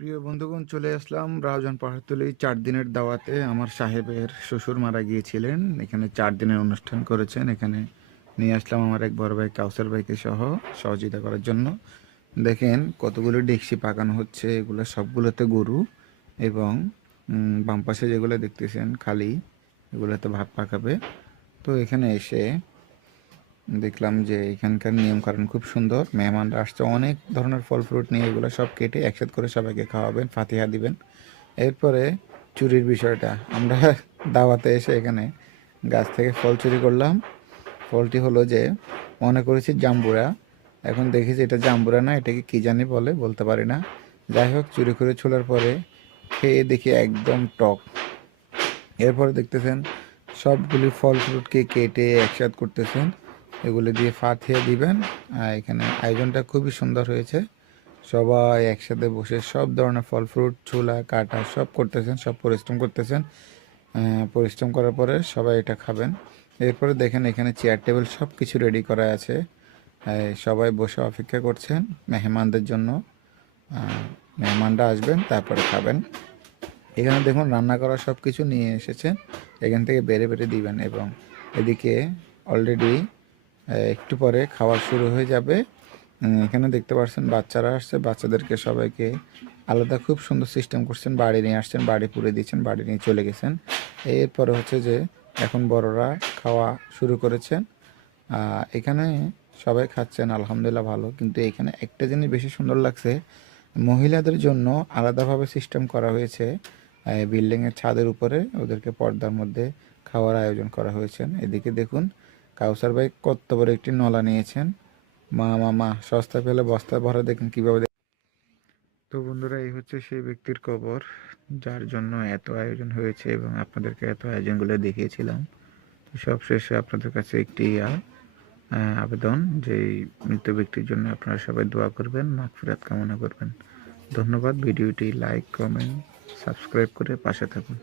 প্রিয় বন্ধুগণ, চলে আসলাম রাউজান পাহাড়তলি চার দিনের দাওয়াতে। আমার সাহেবের শ্বশুর মারা গিয়েছিলেন। এখানে চার দিনের অনুষ্ঠান করেছেন। এখানে নিয়ে আসলাম আমার এক বড় ভাই কাউসার ভাইকে সহ সহযোগিতা করার জন্য। দেখেন কতগুলো ডেকসি পাকানো হচ্ছে, এগুলো সবগুলোতে গরু এবং বাম পাশে যেগুলো দেখতেছেন খালি, এগুলোতে ভাত পাকাবে। তো এখানে এসে দেখলাম যে এখানকার নিয়ম কারণ খুব সুন্দর, মেহমানরা আসছে, অনেক ধরনের ফল ফ্রুট নিয়ে এগুলো সব কেটে একসাথে করে সবাইকে খাওয়াবেন, ফাতিহা দিবেন। এরপরে চুরির বিষয়টা, আমরা দাওয়াতে এসে এখানে গাছ থেকে ফল চুরি করলাম। ফলটি হলো যে, মনে করেছি জাম্বুরা, এখন দেখেছি এটা জাম্বুরা না, এটাকে কি জানি বলে, বলতে পারি না। যাই হোক, চুরি করে ছোলার পরে খেয়ে দেখি একদম টক। এরপরে দেখতেছেন সবগুলি ফল ফ্রুটকে কেটে একসাথ করতেছেন। এগুলো দিয়ে ফাতিয়ে দিবেন। আর এখানে আয়োজনটা খুবই সুন্দর হয়েছে। সবাই একসাথে বসে সব ধরনের ফল, ফ্রুট ছোলা কাটা সব করতেছেন, সব পরিশ্রম করতেছেন। পরিশ্রম করার পরে সবাই এটা খাবেন। এরপরে দেখেন এখানে চেয়ার টেবিল সব কিছু রেডি করা আছে। সবাই বসে অপেক্ষা করছেন মেহমানদের জন্য। মেহমানরা আসবেন, তারপরে খাবেন। এখানে দেখুন রান্না করা সব কিছু নিয়ে এসেছেন। এখান থেকে বেড়ে বেড়ে দিবেন এবং এদিকে অলরেডি একটু পরে খাওয়া শুরু হয়ে যাবে। এখানে দেখতে পাচ্ছেন বাচ্চারা আসছে। বাচ্চাদেরকে সবাইকে আলাদা খুব সুন্দর সিস্টেম করছেন। বাড়ি নিয়ে আসছেন, বাড়ি পুরে দিয়েছেন, বাড়ি নিয়ে চলে গেছেন। এরপরে হচ্ছে যে এখন বড়রা খাওয়া শুরু করেছেন। এখানে সবাই খাচ্ছেন, আলহামদুলিল্লাহ ভালো। কিন্তু এখানে একটা জিনিস বেশি সুন্দর লাগছে, মহিলাদের জন্য আলাদাভাবে সিস্টেম করা হয়েছে। বিল্ডিংয়ের ছাদের উপরে ওদেরকে পর্দার মধ্যে খাওয়ার আয়োজন করা হয়েছে। এদিকে দেখুন কাউসার ভাই কত বড় একটি নলা নিয়েছেন? মা মামা সস্তা পেলে বস্তা ভরা দেখুন কীভাবে তো বন্ধুরা, এই হচ্ছে সেই ব্যক্তির কবর, যার জন্য এত আয়োজন হয়েছে এবং আপনাদেরকে এত আয়োজনগুলো দেখিয়েছিলাম। তো সব শেষে আপনাদের কাছে একটি আবেদন, যে মৃত ব্যক্তির জন্য আপনারা সবাই দোয়া করবেন, মাগফিরাত কামনা করবেন। ধন্যবাদ, ভিডিওটি লাইক, কমেন্ট, সাবস্ক্রাইব করে পাশে থাকুন।